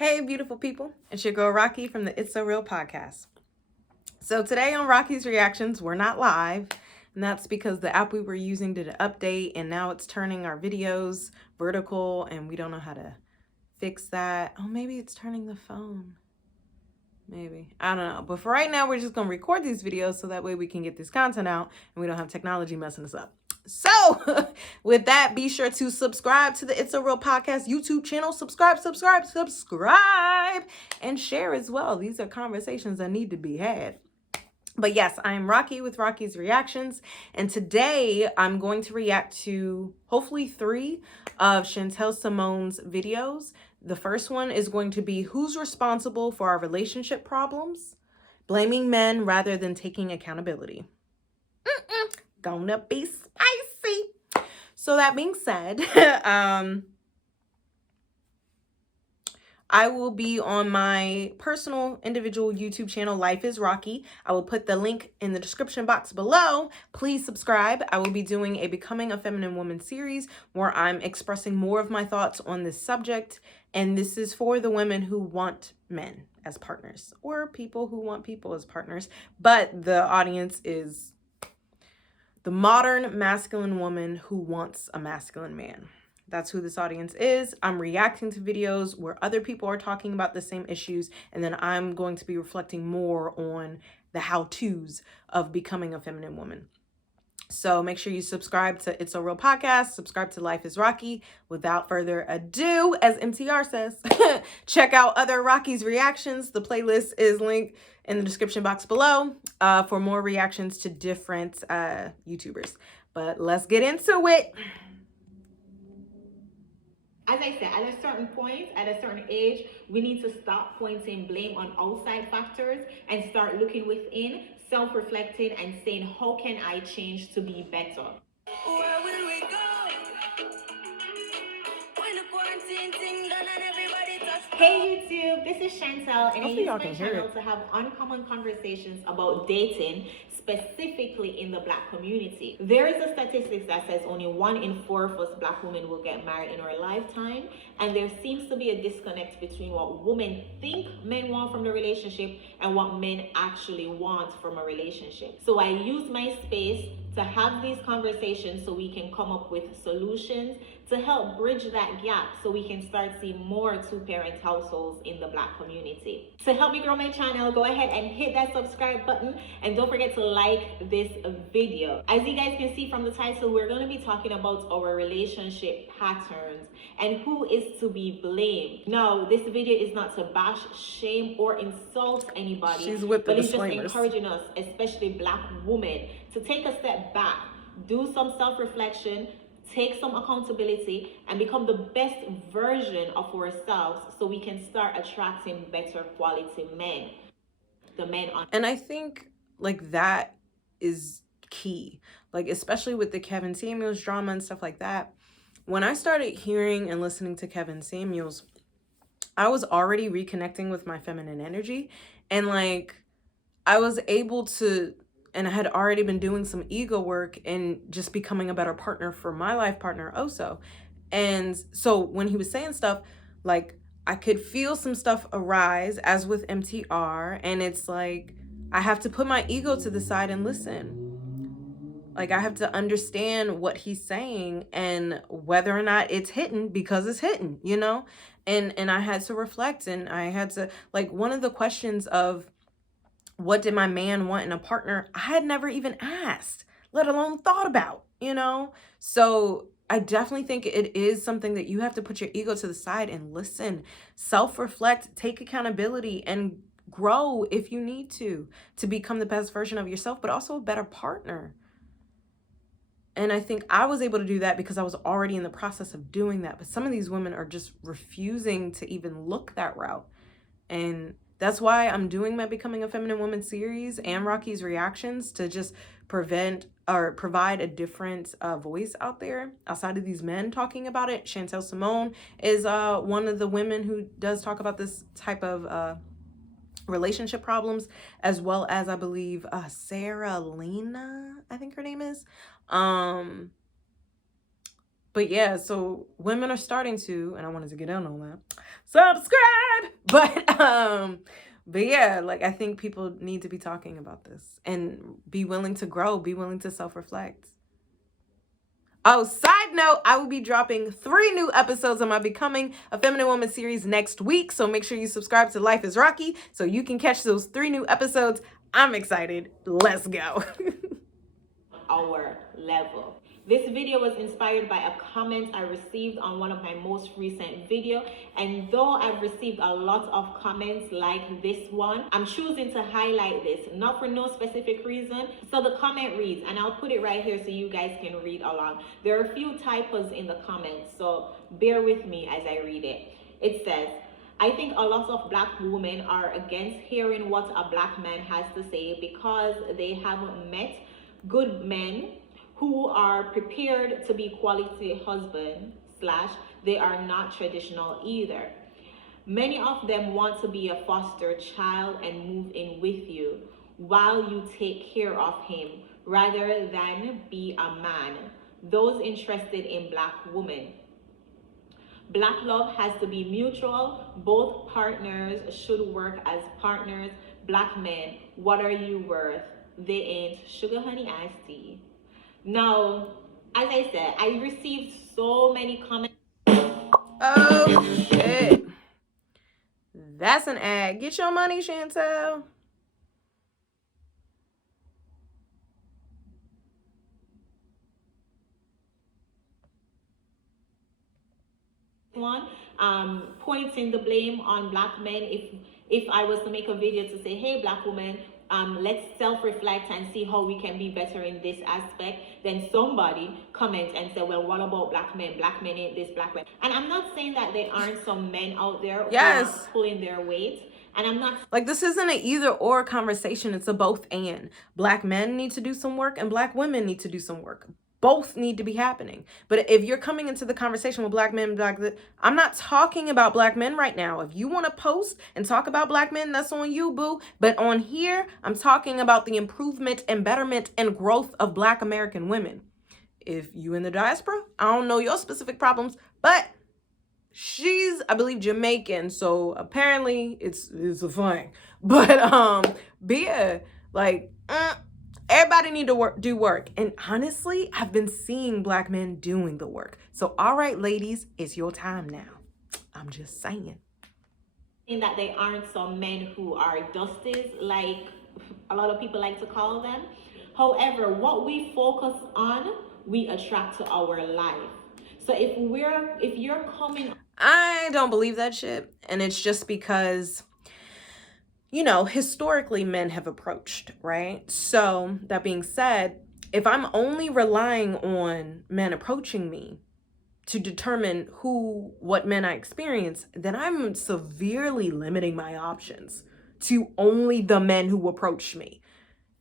Hey, beautiful people. It's your girl, Rocqi, from the It's So Real podcast. So today on Rocky's Reactions, we're not live, and that's because the app we were using did an update, and now it's turning our videos vertical, and we don't know how to fix that. Oh, maybe it's turning the phone. Maybe. I don't know. But for right now, we're just going to record these videos so that way we can get this content out, and we don't have technology messing us up. So, with that, be sure to subscribe to the It's a Real Podcast YouTube channel. Subscribe, and share as well. These are conversations that need to be had. But yes, I'm Rocqi with Rocky's Reactions, and today I'm going to react to hopefully 3 of Chantelle Simone's videos. The first one is going to be who's responsible for our relationship problems, blaming men rather than taking accountability. Gonna be spicy. So that being said, I will be on my personal individual YouTube channel, Life is Rocqi. I will put the link in the description box below. Please subscribe. I will be doing a Becoming a Feminine Woman series where I'm expressing more of my thoughts on this subject. And this is for the women who want men as partners or people who want people as partners. But the audience is the modern masculine woman who wants a masculine man. That's who this audience is. I'm reacting to videos where other people are talking about the same issues, and then I'm going to be reflecting more on the how-tos of becoming a feminine woman. So make sure you subscribe to It's a Real Podcast, subscribe to Life is Rocqi. Without further ado, as MTR says, check out other Rocky's reactions. The playlist is linked in the description box below for more reactions to different YouTubers. But let's get into it. As I said, at a certain point, at a certain age, we need to stop pointing blame on outside factors and start looking within, self-reflecting, and saying, how can I change to be better? Where will we go? When the quarantine thing done and everybody touch. Hey YouTube, this is Chantelle, and I use my channel to have uncommon conversations about dating, specifically in the Black community. There is a statistic that says only 1 in 4 of us Black women will get married in our lifetime, and there seems to be a disconnect between what women think men want from the relationship and what men actually want from a relationship. So I use my space to have these conversations so we can come up with solutions to help bridge that gap so we can start seeing more 2-parent households in the Black community. To help me grow my channel, go ahead and hit that subscribe button, and don't forget to like this video. As you guys can see from the title, we're going to be talking about our relationship patterns and who is to be blamed. Now, this video is not to bash, shame, or insult anybody. She's with the but it's disclaimers. just encouraging us, especially Black women, to take a step back, do some self-reflection, take some accountability, and become the best version of ourselves so we can start attracting better quality men. The men on. And I think like that is key, like especially with the Kevin Samuels drama and stuff like that. When I started hearing and listening to Kevin Samuels, I was already reconnecting with my feminine energy, and like I was able to, and I had already been doing some ego work and just becoming a better partner for my life partner also. And so when he was saying stuff, like I could feel some stuff arise as with MTR, and it's like I have to put my ego to the side and listen. Like I have to understand what he's saying and whether or not it's hitting, because it's hitting, you know? And I had to reflect, and I had to, like, one of the questions of what did my man want in a partner, I had never even asked, let alone thought about, you know? So I definitely think it is something that you have to put your ego to the side and listen, self-reflect, take accountability, and grow if you need to become the best version of yourself, but also a better partner. And I think I was able to do that because I was already in the process of doing that. But some of these women are just refusing to even look that route. And that's why I'm doing my Becoming a Feminine Woman series and Rocky's Reactions, to just provide a different voice out there outside of these men talking about it. Chantelle Simone is one of the women who does talk about this type of relationship problems, as well as I believe Sarah Lena, I think her name is. But yeah, so women are starting to, and I wanted to get in on that, subscribe. But yeah, like I think people need to be talking about this and be willing to grow, be willing to self-reflect. Oh, side note, I will be dropping 3 new episodes of my Becoming a Feminine Woman series next week. So make sure you subscribe to Life is Rocqi so you can catch those 3 new episodes. I'm excited. Let's go. Our level. This video was inspired by a comment I received on one of my most recent videos, and though I've received a lot of comments like this one, I'm choosing to highlight this, not for no specific reason. So the comment reads, and I'll put it right here so you guys can read along. There are a few typos in the comments, so bear with me as I read it. It says, I think a lot of black women are against hearing what a black man has to say because they haven't met good men who are prepared to be quality husband slash they are not traditional either. Many of them want to be a foster child and move in with you while you take care of him rather than be a man. Those interested in black women. Black love has to be mutual. Both partners should work as partners. Black men, what are you worth? They ain't sugar honey iced tea. Now, as I said, I received so many comments. Oh shit. That's an ad. Get your money, Chantelle. One, pointing the blame on black men. If I was to make a video to say, hey, black woman, let's self-reflect and see how we can be better in this aspect, then somebody comments and say, well, what about black men? Black men ain't this, black men. And I'm not saying that there aren't some men out there who are pulling their weight. And I'm not like, this isn't an either or conversation. It's a both and. Black men need to do some work and black women need to do some work. Both need to be happening. But if you're coming into the conversation with black men, I'm not talking about black men right now. If you want to post and talk about black men, that's on you, boo. But on here, I'm talking about the improvement and betterment and growth of black American women. If you in the diaspora, I don't know your specific problems, but she's, I believe, Jamaican, so apparently it's a thing. But yeah, like everybody need to do work. And honestly, I've been seeing black men doing the work. So all right, ladies, it's your time now. I'm just saying. That there aren't some men who are dusties, like a lot of people like to call them. However, what we focus on, we attract to our life. So if you're coming, I don't believe that shit. And it's just because, you know, historically men have approached, right? So that being said, if I'm only relying on men approaching me to determine what men I experience, then I'm severely limiting my options to only the men who approach me.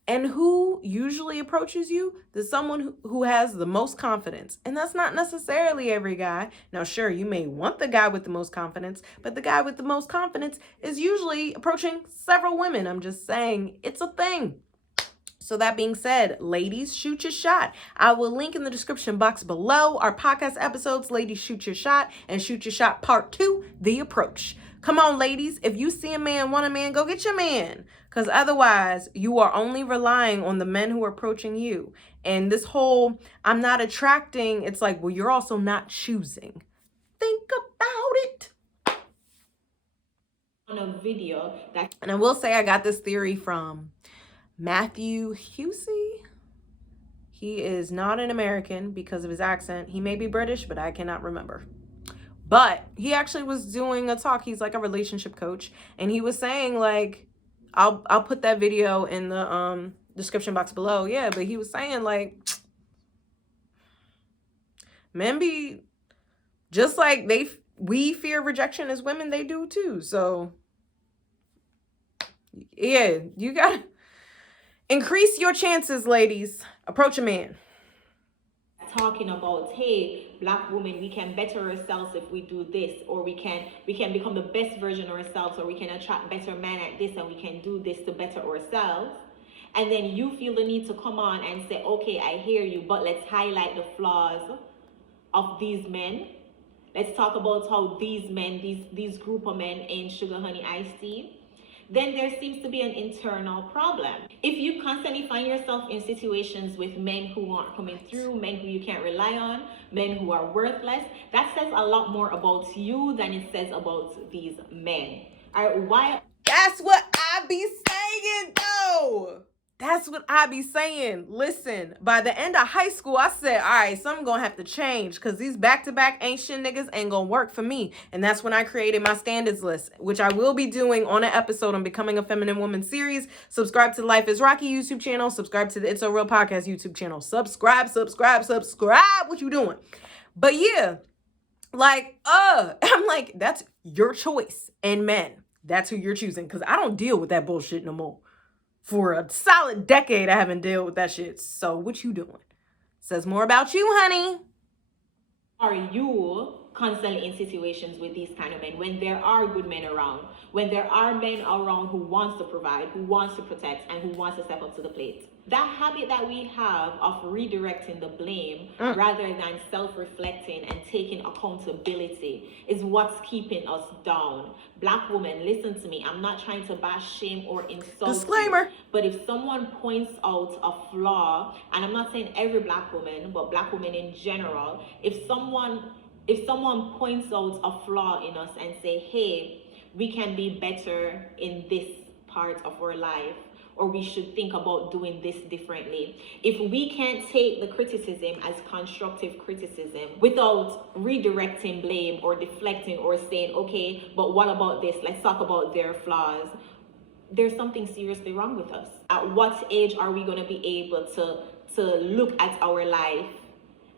And who usually approaches you? There's someone who has the most confidence. And that's not necessarily every guy. Now, sure, you may want the guy with the most confidence, but the guy with the most confidence is usually approaching several women. I'm just saying it's a thing. So that being said, ladies, shoot your shot. I will link in the description box below our podcast episodes, Ladies Shoot Your Shot and Shoot Your Shot Part 2, The Approach. Come on, ladies. If you see a man, want a man, go get your man. Because otherwise, you are only relying on the men who are approaching you. And this whole, I'm not attracting, it's like, well, you're also not choosing. Think about it. on a video that, and I will say I got this theory from Matthew Husey. He is not an American because of his accent. He may be British, but I cannot remember. But he actually was doing a talk. He's like a relationship coach. And he was saying, like, I'll put that video in the description box below. Yeah, but he was saying, like, men be just like we fear rejection as women, they do too. So yeah, you gotta increase your chances, ladies. Approach a man. talking about, hey, black women, we can better ourselves if we do this, or we can become the best version of ourselves, or we can attract better men at this, and we can do this to better ourselves. And then you feel the need to come on and say, okay, I hear you, but let's highlight the flaws. of these men. Let's talk about how these men, these group of men in Sugar Honey Iced Tea, then there seems to be an internal problem. If you constantly find yourself in situations with men who aren't coming through, men who you can't rely on, men who are worthless, that says a lot more about you than it says about these men. All right, why? That's what I be saying, though. That's what I be saying. Listen, by the end of high school, I said, all right, something gonna have to change because these back-to-back ain't shit niggas ain't gonna work for me. And that's when I created my standards list, which I will be doing on an episode on Becoming a Feminine Woman series. Subscribe to the Life is Rocqi YouTube channel. Subscribe to the It's a Real Podcast YouTube channel. Subscribe. What you doing? But yeah, like, I'm like, that's your choice. And men, that's who you're choosing because I don't deal with that bullshit no more. For a solid decade, I haven't dealt with that shit. So what you doing? Says more about you, honey. Are you constantly in situations with these kind of men when there are good men around, when there are men around who wants to provide, who wants to protect, and who wants to step up to the plate? That habit that we have of redirecting the blame rather than self-reflecting and taking accountability is what's keeping us down. Black women, listen to me. I'm not trying to bash, shame, or insult Disclaimer. you, but if someone points out a flaw, and I'm not saying every black woman, but black women in general, if someone points out a flaw in us and say, hey, we can be better in this part of our life, or we should think about doing this differently. If we can't take the criticism as constructive criticism without redirecting blame or deflecting or saying, okay, but what about this? Let's talk about their flaws. There's something seriously wrong with us. At what age are we going to be able to look at our life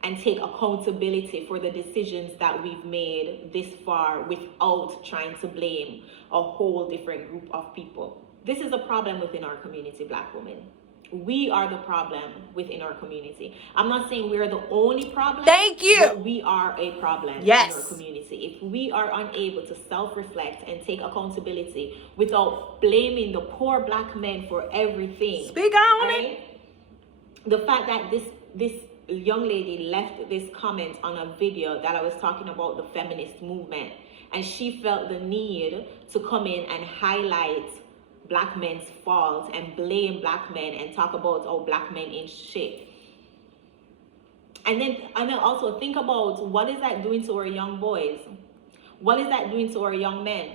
and take accountability for the decisions that we've made this far without trying to blame a whole different group of people? This is a problem within our community, Black women. We are the problem within our community. I'm not saying we're the only problem. Thank you. But we are a problem in our community. If we are unable to self-reflect and take accountability without blaming the poor Black men for everything. Speak on it. The fact that this young lady left this comment on a video that I was talking about the feminist movement, and she felt the need to come in and highlight Black men's faults and blame Black men and talk about, oh, Black men ain't shit. And then also think about, what is that doing to our young boys? What is that doing to our young men?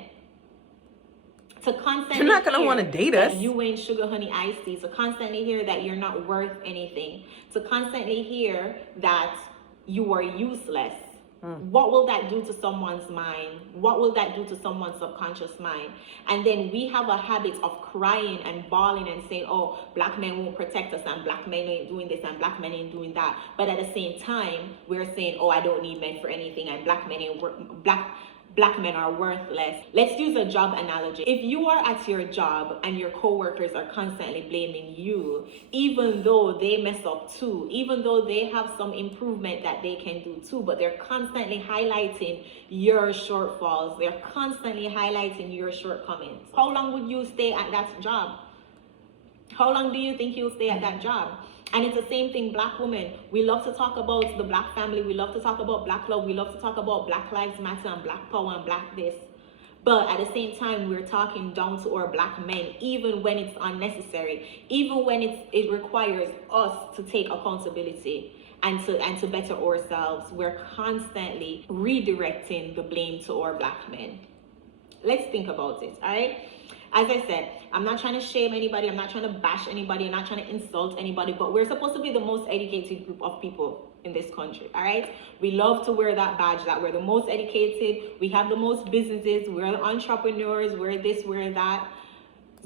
To constantly You're not gonna want to date us. You ain't Sugar Honey Iced Tea. To constantly hear that you're not worth anything. To constantly hear that you are useless. What will that do to someone's mind? What will that do to someone's subconscious mind? And then we have a habit of crying and bawling and saying, oh, Black men won't protect us, and Black men ain't doing this, and Black men ain't doing that. But at the same time, we're saying, oh, I don't need men for anything, and Black men ain't Black men are worthless. Let's use a job analogy. If you are at your job and your coworkers are constantly blaming you, even though they mess up too, even though they have some improvement that they can do too, but they're constantly highlighting your shortfalls, they're constantly highlighting your shortcomings, how long would you stay at that job? How long do you think you'll stay at that job? And it's the same thing, Black women. We love to talk about the Black family. We love to talk about Black love. We love to talk about Black Lives Matter and Black power and Black this. But at the same time, we're talking down to our Black men, even when it's unnecessary, even when it requires us to take accountability and to better ourselves. We're constantly redirecting the blame to our Black men. Let's think about it, all right? As I said, I'm not trying to shame anybody. I'm not trying to bash anybody. I'm not trying to insult anybody. But we're supposed to be the most educated group of people in this country, all right? We love to wear that badge that we're the most educated. We have the most businesses. We're the entrepreneurs. We're this, we're that.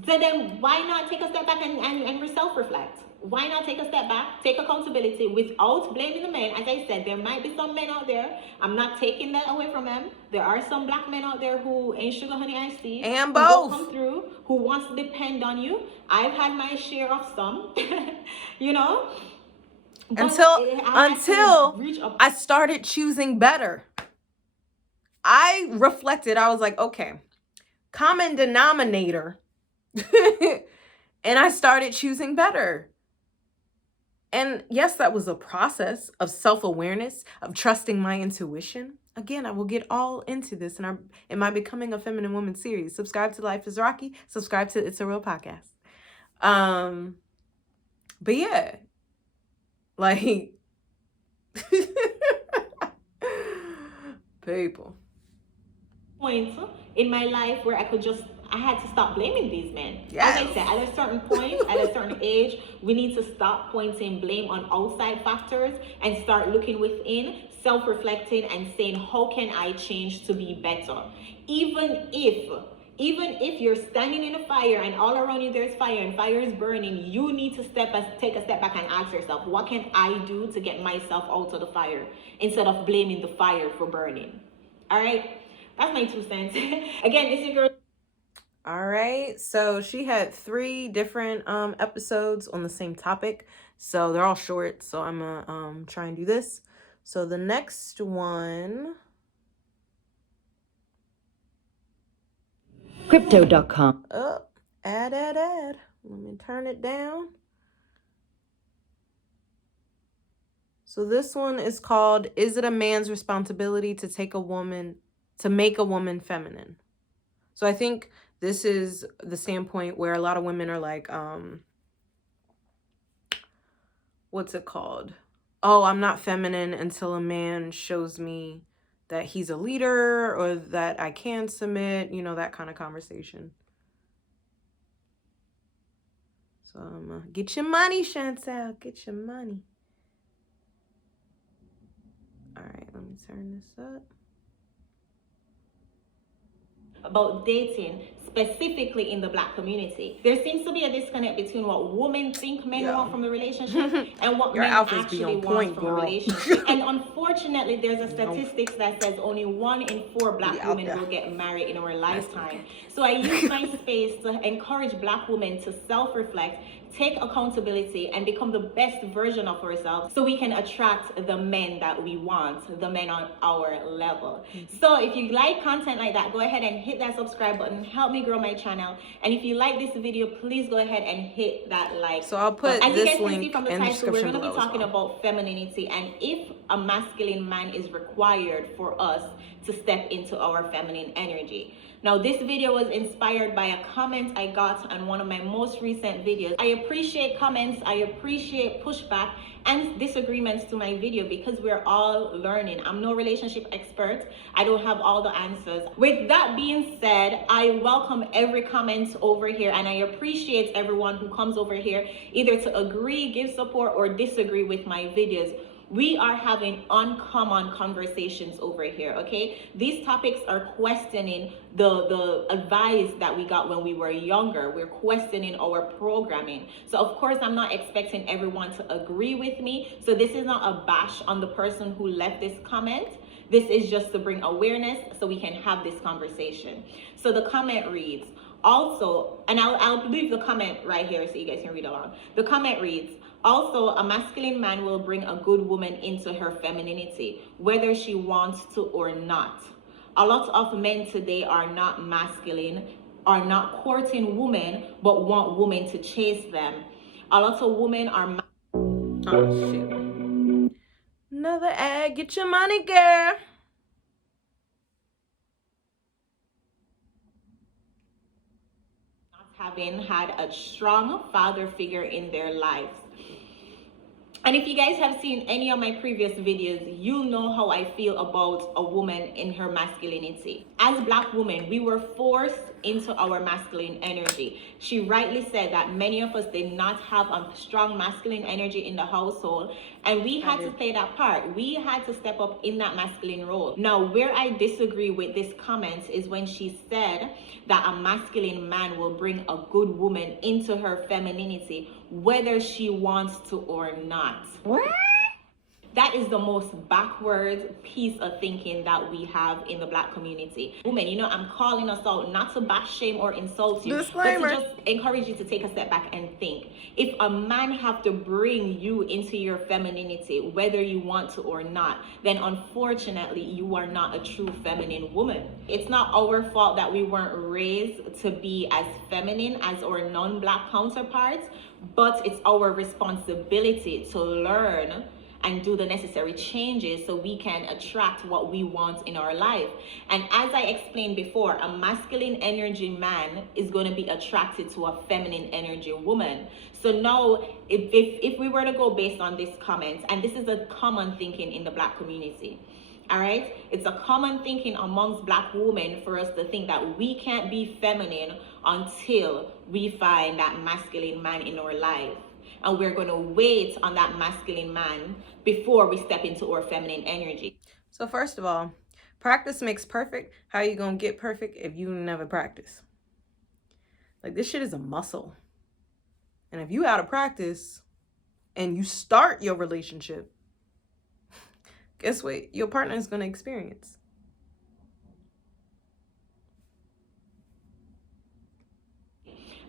So then why not take a step back and self-reflect? Why not take a step back, take accountability without blaming the men? As I said, there might be some men out there. I'm not taking that away from them. There are some Black men out there who ain't Sugar Honey Iced Tea. And both. Who come through, who wants to depend on you. I've had my share of some, you know. Until I started choosing better. I reflected. I was like, okay, common denominator. And I started choosing better. And yes, that was a process of self-awareness, of trusting my intuition. Again, I will get all into this in my Becoming a Feminine Woman series. Subscribe to Life is Rocqi. Subscribe to It's a Real Podcast. But yeah, like people. Point in my life where I had to stop blaming these men. Yes. As I said, at a certain point, at a certain age, we need to stop pointing blame on outside factors and start looking within, self-reflecting and saying, how can I change to be better? Even if you're standing in a fire and all around you there's fire and fire is burning, you need to take a step back and ask yourself, what can I do to get myself out of the fire instead of blaming the fire for burning? All right, that's my 2 cents. Again, it's your girl. All right, so she had 3 different episodes on the same topic, so they're all short, so I'm gonna try and do this. So the next one, Crypto.com. oh, add. Let me turn it down. So this one is called, Is it a man's responsibility to make a woman feminine? So I think this is the standpoint where a lot of women are like, what's it called? Oh, I'm not feminine until a man shows me that he's a leader or that I can submit, that kind of conversation. So get your money, Chantelle, get your money. All right, let me turn this up. About dating, specifically in the Black community. There seems to be a disconnect between what women think men want from a relationship and what men actually want from a relationship. And unfortunately, there's a statistics that says only 1 in 4 Black women will get married in our lifetime. So I use my space to encourage Black women to self-reflect, take accountability, and become the best version of ourselves so we can attract the men that we want, the men on our level. So if you like content like that, go ahead and hit that subscribe button, help me grow my channel. And if you like this video, please go ahead and hit that like. So I'll put as this you guys link can see from the in the title, we're description going to be below talking about femininity and if a masculine man is required for us to step into our feminine energy. Now, this video was inspired by a comment I got on one of my most recent videos. I appreciate comments, I appreciate pushback and disagreements to my video because we're all learning. I'm no relationship expert. I don't have all the answers. With that being said, I welcome every comment over here and I appreciate everyone who comes over here either to agree, give support, or disagree with my videos. We are having uncommon conversations over here, okay? These topics are questioning the advice that we got when we were younger. We're questioning our programming. So of course, I'm not expecting everyone to agree with me. So this is not a bash on the person who left this comment. This is just to bring awareness so we can have this conversation. So the comment reads, also, and I'll leave the comment right here so you guys can read along. The comment reads, also, a masculine man will bring a good woman into her femininity, whether she wants to or not. A lot of men today are not masculine, are not courting women, but want women to chase them. A lot of women are... Oh, shit. Another ad. Get your money, girl. not having had a strong father figure in their lives. And if you guys have seen any of my previous videos, you'll know how I feel about a woman in her masculinity. As Black women, we were forced into our masculine energy. She rightly said that many of us did not have a strong masculine energy in the household, and we had to play that part. We had to step up in that masculine role. Now, where I disagree with this comment is when she said that a masculine man will bring a good woman into her femininity, whether she wants to or not. What? That is the most backwards piece of thinking that we have in the Black community. Women, I'm calling us out not to bash, shame, or insult you, Disclaimer. but to just encourage you to take a step back and think. If a man have to bring you into your femininity, whether you want to or not, then unfortunately you are not a true feminine woman. It's not our fault that we weren't raised to be as feminine as our non-Black counterparts, but it's our responsibility to learn and do the necessary changes so we can attract what we want in our life. And as I explained before, a masculine energy man is going to be attracted to a feminine energy woman. So now, if we were to go based on this comment, and this is a common thinking in the Black community, all right, it's a common thinking amongst Black women for us to think that we can't be feminine until we find that masculine man in our life. And we're going to wait on that masculine man before we step into our feminine energy. So first of all, practice makes perfect. How are you going to get perfect if you never practice? Like, this shit is a muscle. And if you out of practice and you start your relationship, guess what your partner is going to experience?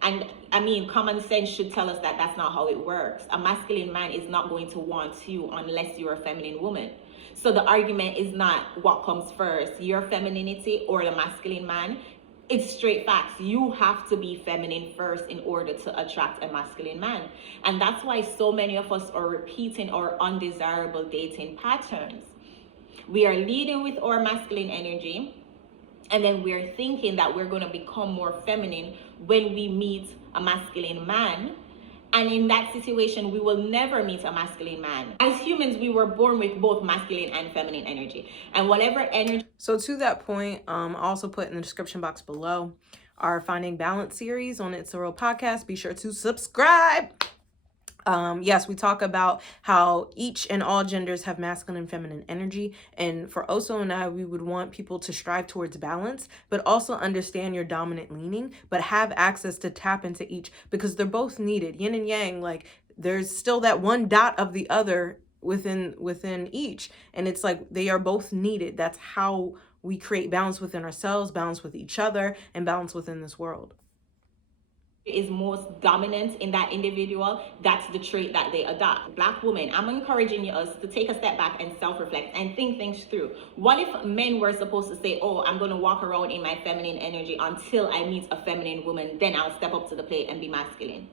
And I mean, common sense should tell us that that's not how it works. A masculine man is not going to want you unless you're a feminine woman. So the argument is not what comes first, your femininity or the masculine man. It's straight facts. You have to be feminine first in order to attract a masculine man. And that's why so many of us are repeating our undesirable dating patterns. We are leading with our masculine energy, and then we're thinking that we're going to become more feminine when we meet a masculine man. And in that situation, we will never meet a masculine man. As humans, we were born with both masculine and feminine energy. And whatever energy... So to that point, I also put in the description box below our Finding Balance series on It's a Real Podcast. Be sure to subscribe. Yes, we talk about how each and all genders have masculine and feminine energy. And for Oso and I, we would want people to strive towards balance, but also understand your dominant leaning, but have access to tap into each, because they're both needed. Yin and yang, like, there's still that one dot of the other within each. And it's like they are both needed. That's how we create balance within ourselves, balance with each other, and balance within this world. Is most dominant in that individual, that's the trait that they adopt. Black women, I'm encouraging us to take a step back and self-reflect and think things through. What if men were supposed to say, oh, I'm going to walk around in my feminine energy until I meet a feminine woman, then I'll step up to the plate and be masculine?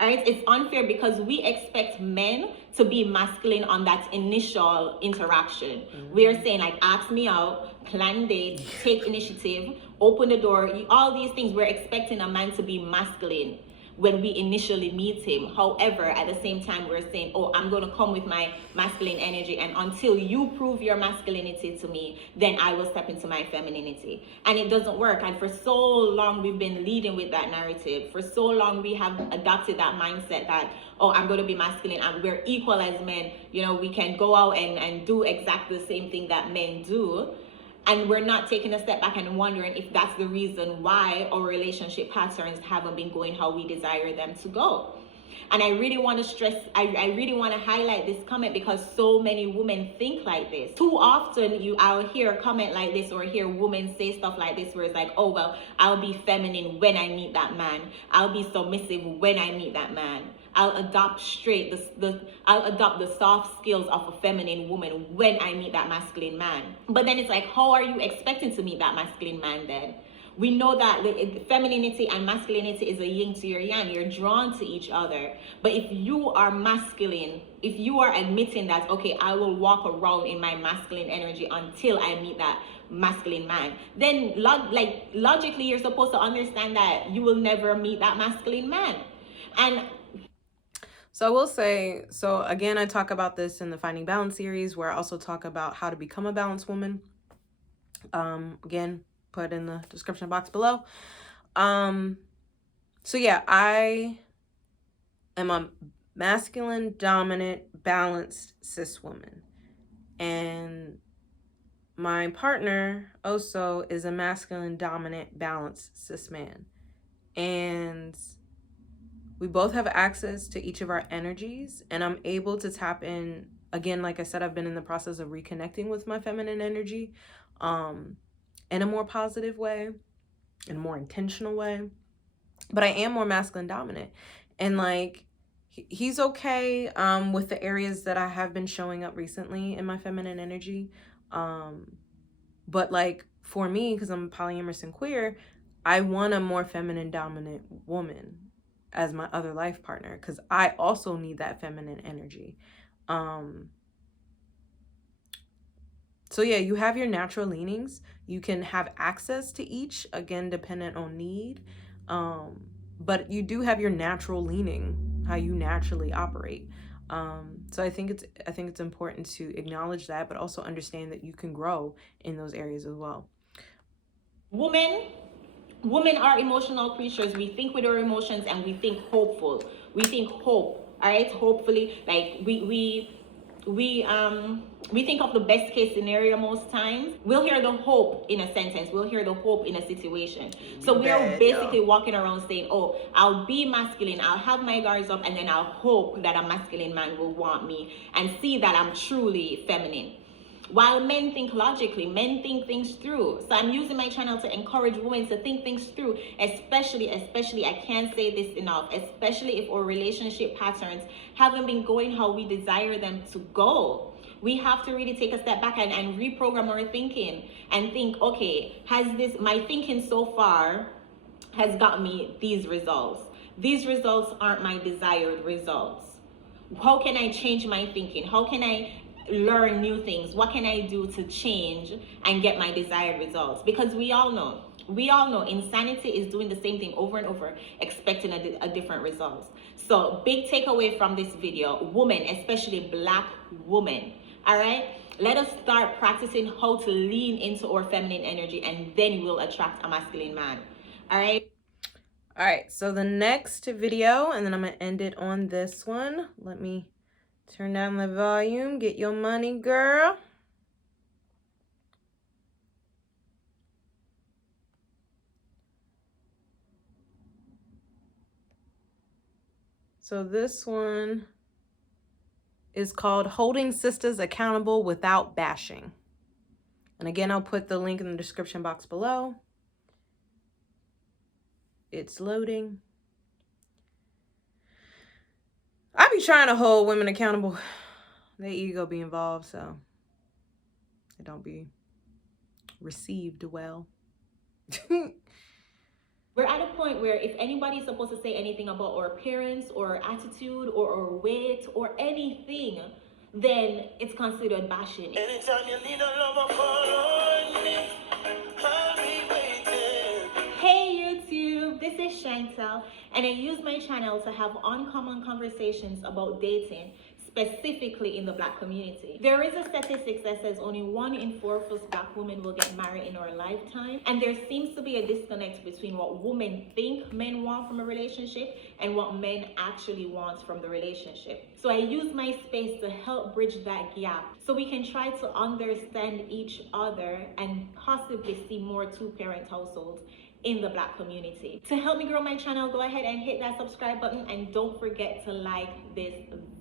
All right, it's unfair because we expect men to be masculine on that initial interaction. We're saying, like, ask me out, plan dates, take initiative, open the door, all these things. We're expecting a man to be masculine when we initially meet him. However, at the same time, we're saying, oh, I'm going to come with my masculine energy, and until you prove your masculinity to me, then I will step into my femininity. And it doesn't work. And for so long, we've been leading with that narrative. For so long, we have adopted that mindset that, oh, I'm going to be masculine and we're equal as men. We can go out and do exactly the same thing that men do. And we're not taking a step back and wondering if that's the reason why our relationship patterns haven't been going how we desire them to go. And I really want to stress, I really want to highlight this comment because so many women think like this. Too often I'll hear a comment like this or hear women say stuff like this where it's like, oh, well, I'll be feminine when I meet that man. I'll be submissive when I meet that man. I'll adopt I'll adopt the soft skills of a feminine woman when I meet that masculine man. But then it's like, how are you expecting to meet that masculine man then? We know that femininity and masculinity is a yin to your yang. You're drawn to each other. But if you are masculine, if you are admitting that, okay, I will walk around in my masculine energy until I meet that masculine man, then logically you're supposed to understand that you will never meet that masculine man. And so I will say, so again, I talk about this in the Finding Balance series, where I also talk about how to become a balanced woman. Again, put in the description box below. So yeah, I am a masculine, dominant, balanced cis woman. And my partner also is a masculine, dominant, balanced cis man. And we both have access to each of our energies, and I'm able to tap in Again, like I said, I've been in the process of reconnecting with my feminine energy in a more positive way, in a more intentional way. But I am more masculine dominant. And like, he's okay with the areas that I have been showing up recently in my feminine energy. But like, for me, because I'm polyamorous and queer, I want a more feminine dominant woman as my other life partner, because I also need that feminine energy. So yeah, you have your natural leanings. You can have access to each, again, dependent on need. But you do have your natural leaning, how you naturally operate. So I think it's important to acknowledge that, but also understand that you can grow in those areas as well. Women are emotional creatures. We think with our emotions and we think hopeful. We think hope. All right, hopefully, like we think of the best case scenario most times. We'll hear the hope in a sentence. We'll hear the hope in a situation. So we're basically walking around saying, "Oh, I'll be masculine. I'll have my guards up, and then I'll hope that a masculine man will want me and see that I'm truly feminine." While men think logically, men think things through. So I'm using my channel to encourage women to think things through, especially, I can't say this enough, especially if our relationship patterns haven't been going how we desire them to go. We have to really take a step back and reprogram our thinking and think, okay, my thinking so far has got me these results. These results aren't my desired results. How can I change my thinking? How can I learn new things? What can I do to change and get my desired results? Because we all know insanity is doing the same thing over and over, expecting a different result. So big takeaway from this video, women, especially Black women, all right? Let us start practicing how to lean into our feminine energy, and then we'll attract a masculine man. All right? All right, so the next video, and then I'm going to end it on this one. Let me turn down the volume. Get your money, girl. So this one is called Holding Sistahs Accountable Without Bashing. And again, I'll put the link in the description box below. It's loading. I be trying to hold women accountable. Their ego be involved, so it don't be received well. We're at a point where if anybody's supposed to say anything about our appearance or attitude or our weight or anything, then it's considered bashing. Anytime you need a lover, call on me. I'll be waiting. Hey YouTube, this is Chantelle, and I use my channel to have uncommon conversations about dating, specifically in the Black community. There is a statistic that says only 1 in 4 of us Black women will get married in our lifetime, and there seems to be a disconnect between what women think men want from a relationship and what men actually want from the relationship. So I use my space to help bridge that gap so we can try to understand each other and possibly see more two-parent households in the Black community. To help me grow my channel, go ahead and hit that subscribe button, and don't forget to like this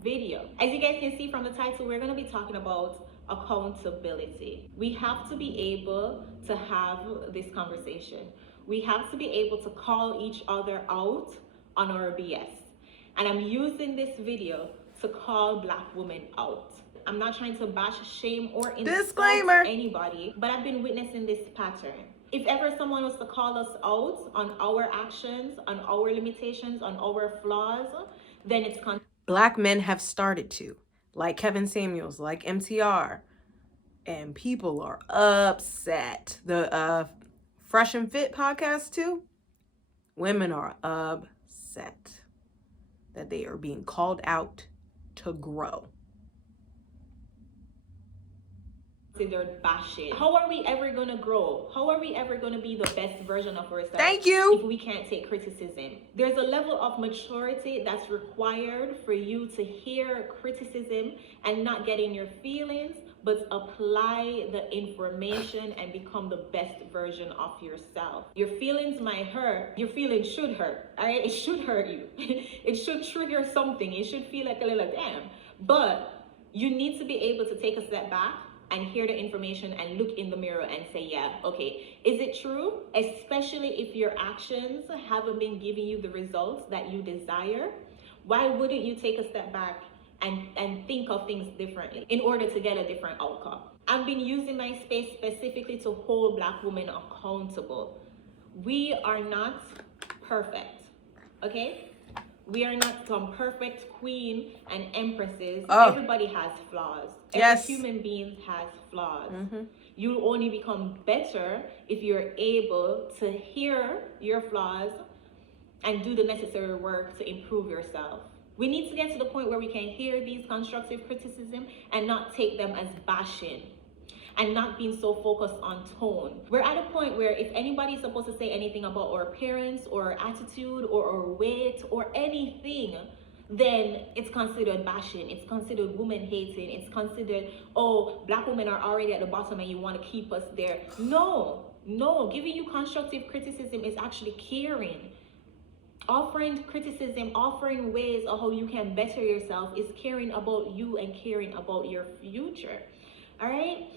video. As you guys can see from the title, we're going to be talking about accountability. We have to be able to have this conversation. We have to be able to call each other out on our BS. And I'm using this video to call Black women out. I'm not trying to bash, shame, or insult anybody, but I've been witnessing this pattern. If ever someone was to call us out on our actions, on our limitations, on our flaws, then it's Black men have started to, like Kevin Samuels, like MTR, and people are upset. The Fresh and Fit podcast too, women are upset that they are being called out to grow. Considered bashing. How are we ever going to grow? How are we ever going to be the best version of ourselves? Thank you. If we can't take criticism. There's a level of maturity that's required for you to hear criticism and not get in your feelings, but apply the information and become the best version of yourself. Your feelings might hurt. Your feelings should hurt. All right? It should hurt you. It should trigger something. It should feel like a little damn. But You need to be able to take a step back and hear the information and look in the mirror and say, yeah, okay, is it true? Especially if your actions haven't been giving you the results that you desire. Why wouldn't you take a step back and think of things differently in order to get a different outcome? I've been using my space specifically to hold Black women accountable. We are not perfect, okay? We are not some perfect queen and empresses. Everybody has flaws. Yes. Every human being has flaws. You only become better if you're able to hear your flaws and do the necessary work to improve yourself. We need to get to the point where we can hear these constructive criticism and not take them as bashing and not being so focused on tone. We're at a point where if anybody's supposed to say anything about our appearance or attitude or our weight or anything, then it's considered bashing, it's considered woman hating, it's considered, oh, Black women are already at the bottom and you want to keep us there. No, giving you constructive criticism is actually caring. Offering criticism, offering ways of how you can better yourself is caring about you and caring about your future. All right?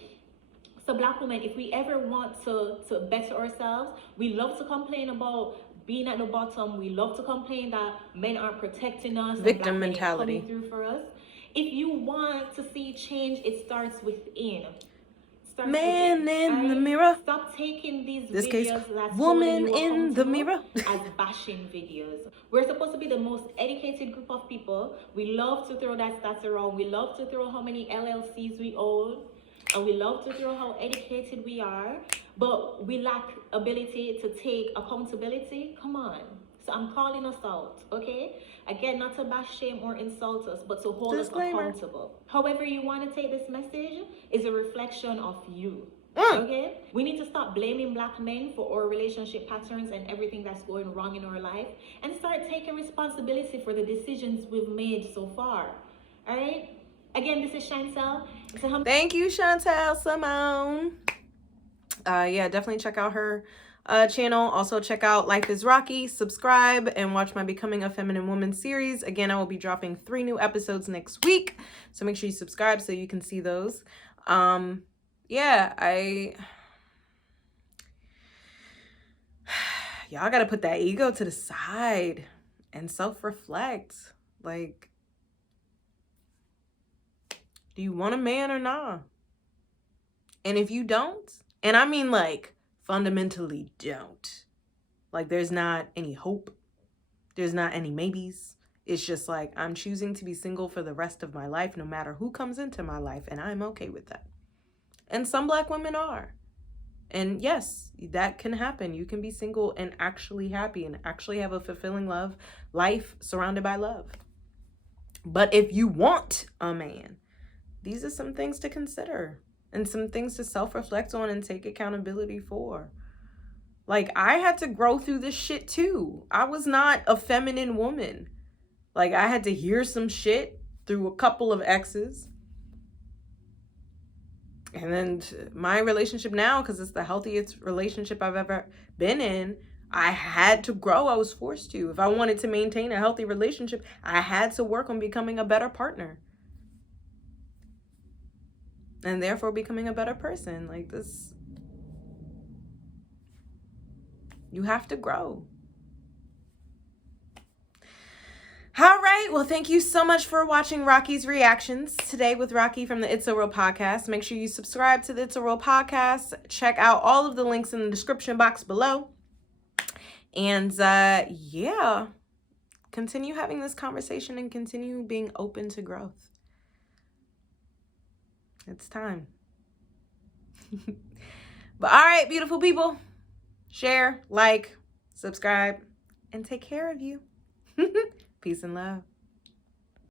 So Black women, if we ever want to better ourselves, we love to complain about being at the bottom. We love to complain that men aren't protecting us. Victim mentality. Coming through for us. If you want to see change, it starts within. Man in the mirror. Stop taking these this videos case, that's woman in the mirror as bashing videos. We're supposed to be the most educated group of people. We love to throw that stats around. We love to throw how many LLCs we own. And we love to throw how educated we are, but we lack ability to take accountability. Come on. So I'm calling us out, okay? Again, not to bash, shame, or insult us, but to hold us accountable. However you want to take this message is a reflection of you, okay? We need to stop blaming Black men for our relationship patterns and everything that's going wrong in our life and start taking responsibility for the decisions we've made so far, all right? Again, this is Chantelle. Thank you, Chantelle, Simone. Yeah, definitely check out her channel. Also check out Life is Rocqi. Subscribe and watch my Becoming a Feminine Woman series. Again, I will be dropping 3 new episodes next week. So make sure you subscribe so you can see those. Yeah, y'all gotta put that ego to the side and self-reflect. Like, do you want a man or not? And if you don't, and I mean like fundamentally don't, like there's not any hope, there's not any maybes. It's just like I'm choosing to be single for the rest of my life, no matter who comes into my life, and I'm okay with that. And some Black women are. And yes, that can happen. You can be single and actually happy and actually have a fulfilling life surrounded by love. But if you want a man, these are some things to consider and some things to self-reflect on and take accountability for. Like, I had to grow through this shit too. I was not a feminine woman. Like, I had to hear some shit through a couple of exes. And then my relationship now, because it's the healthiest relationship I've ever been in, I had to grow. I was forced to. If I wanted to maintain a healthy relationship, I had to work on becoming a better partner. And therefore becoming a better person. Like this, you have to grow. All right. Well, thank you so much for watching Rocqi's Reactions today with Rocqi from the It's a Real podcast. Make sure you subscribe to the It's a Real podcast. Check out all of the links in the description box below. And yeah, continue having this conversation and continue being open to growth. It's time. But all right, beautiful people, share, like, subscribe, and take care of you. Peace and love.